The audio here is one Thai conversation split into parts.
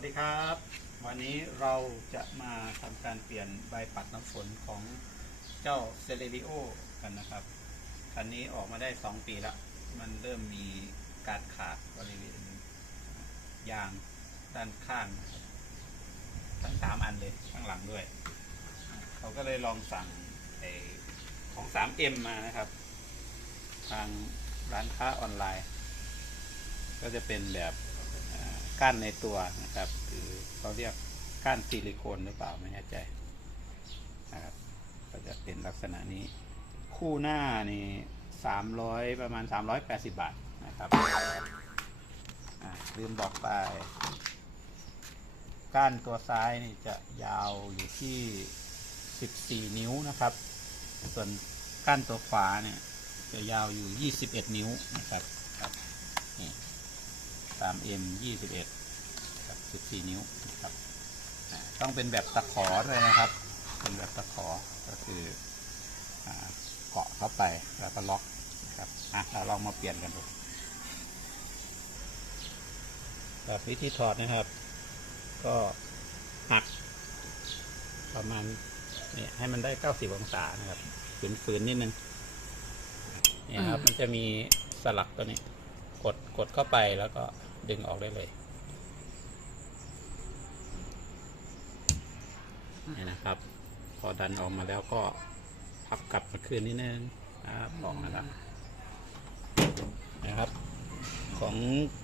วัสดีครับ วันนี้เราจะมาทำการเปลี่ยนใบปัดน้ำฝนของเจ้าเซเลริโอกันนะครับ คันนี้ออกมาได้ 2 ปีแล้วมันเริ่มมีการขาดบริเวณยางด้านข้าง ทั้งสามอันเลยข้างหลังด้วย เขาก็เลยลองสั่งอของ 3M มานะครับ ทางร้านค้าออนไลน์ ก็จะเป็นแบบ ก้านในตัวนะครับหรือเขาเรียกก้านซิลิโคนหรือเปล่าไม่แน่ใจนะครับก็จะเป็นลักษณะนี้ คู่หน้านี่สามร้อยประมาณสามร้อยแปดสิบบาทนะครับอ่าลืมบอกไป ก้านตัวซ้ายนี่จะยาวอยู่ที่สิบสี่นิ้วนะครับ ส่วนก้านตัวขวาเนี่ยจะยาวอยู่ยี่สิบเอ็ดนิ้วนะครับครับนี่ 3M 21กับ 14 นิ้วนะครับอ่าต้องเป็นแบบตะขอด้วยนะครับ เป็นแบบตะขอก็คืออาเกาะเข้าไปแล้วก็ล็อกนะครับอะเราลองมาเปลี่ยนกันดูแบบวิธีถอดนะครับ ก็หักประมาณเนี่ยให้มันได้ 90 องศานะครับฝืนๆนิดนึงเนี่ยครับ มันจะมีสลักตัวนี้ กดกดเข้าไปแล้วก็ดึงออกได้เลย นี่นะครับ พอดันออกมาแล้วก็พับกลับมาคืนนิดนึงนะครับออกมาแล้วนะครับ ของ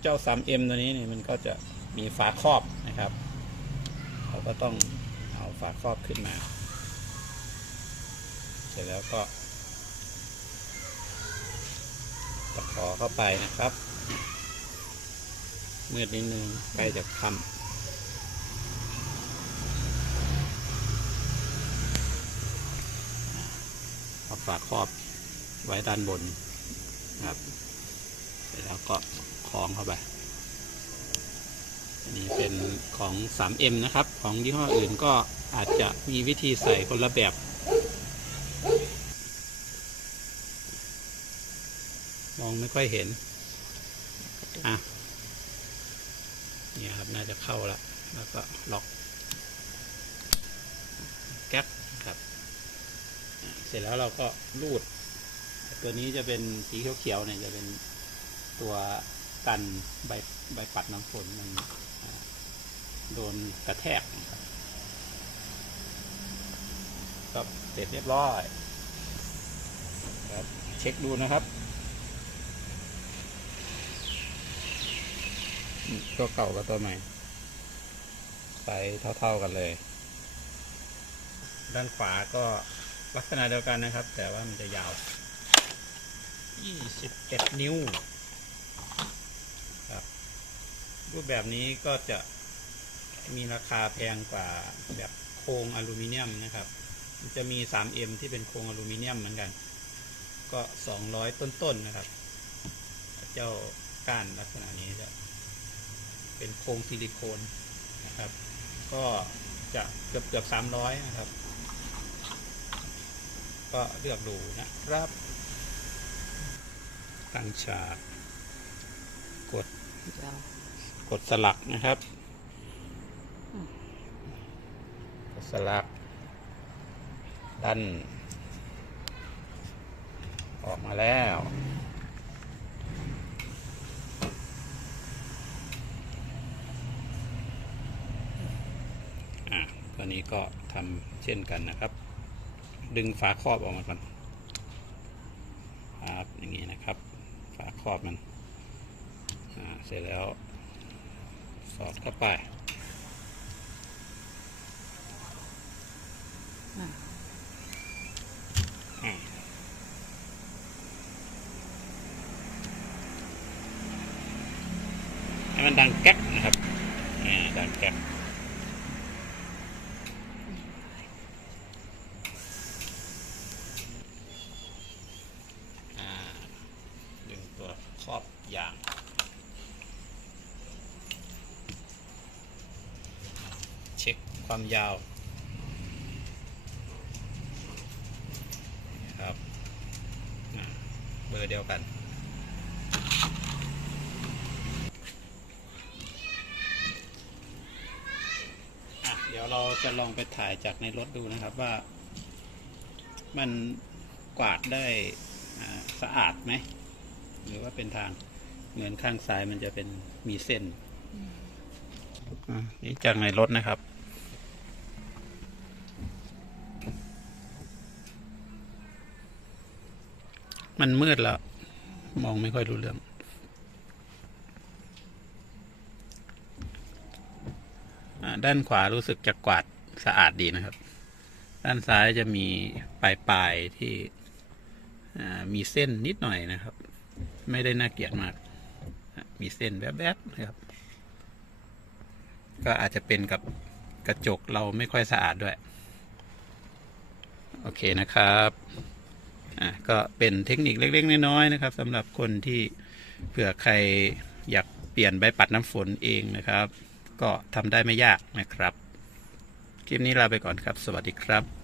เจ้า 3M ตัวนี้นี่มันก็จะมีฝาครอบนะครับ เราก็ต้องเอาฝาครอบขึ้นมา เสร็จแล้วก็ตะขอเข้าไปนะครับมืดนิดนึงใกล้จะค่ำเอา ฝาครอบไว้ด้านบนนะครับเสร็จแล้วก็คล้องเข้าไปอันนี้เป็นของ 3M นะครับ ของยี่ห้ออื่นก็อาจจะมีวิธีใส่คนละแบบมองไม่ค่อยเห็น อะ เนี่ยครับ น่าจะเข้าแล้วแล้วก็ล็อก แก๊ปครับ ร็จแล้วเราก็รูด ตัวนี้จะเป็นสีเขียวๆเนี่ยจะเป็นตัวกันใบใบปัดน้ำฝนมันโดนกระแทกครับเสร็จเรียบร้อยครับเช็คดูนะครับตัวเก่ากับตัวใหม่ไซส์เท่าๆกันเลย ด้านขวาก็ ลักษณะเดียวกันนะครับ แต่ว่ามันจะยาว 21 นิ้วครับรูปแบบนี้ก็จะมีราคาแพงกว่าแบบโครงอลูมิเนียมนะครับ จะมี 3M ที่เป็นโครงอลูมิเนียมเหมือนกัน ก็ 200 ต้นๆนะครับ เจ้าก้านลักษณะนี้จะเป็นโครงซิลิโคนนะครับ ก็จะเกือบเกือบสามร้อยนะครับ ก็เลือกดูนะครับ ตั้งฉาก กด กดสลักนะครับ กดสลัก ดัน ออกมาแล้วอะตัวนี้ก็ทำเช่นกันนะครับ ดึงฝาครอบออกมาก่อนครับอย่างนี้นะครับ ฝาครอบมันอ่าเสร็จแล้ว สอดเข้าไปอ่าให้มันดังแก๊กนะครับอ่าดังแก๊ก อ่าดึงตัว ครอบยางเช็คความยาวครับเบอร์เดียวกันเดี๋ยวเราจะลองไปถ่ายจากในรถดูนะครับว่า มันกวาดได้สะอาดไหม หรือว่าเป็นทางเหมือนข้างซ้ายมันจะเป็นมีเส้นอ่านี่จากในรถนะครับ มันมืดแล้ว มองไม่ค่อยรู้เรื่องอด้านขวารู้สึกจะกวาดสะอาดดีนะครับ ด้านซ้ายจะมีปลายปลายที่มีเส้นนิดหน่อยนะครับ ไม่ได้น่าเกลียดมาก มีเส้นแวบๆนะครับ ก็อาจจะเป็นกับกระจกเราไม่ค่อยสะอาดด้วย โอเคนะครับอะก็เป็นเทคนิคเล็ก ๆ น้อยๆนะครับสำหรับคนที่เผื่อใครอยากเปลี่ยนใบปัดน้ำฝนเองนะครับ ก็ทำได้ไม่ยากนะครับ คลิปนี้ลาไปก่อนครับ สวัสดีครับ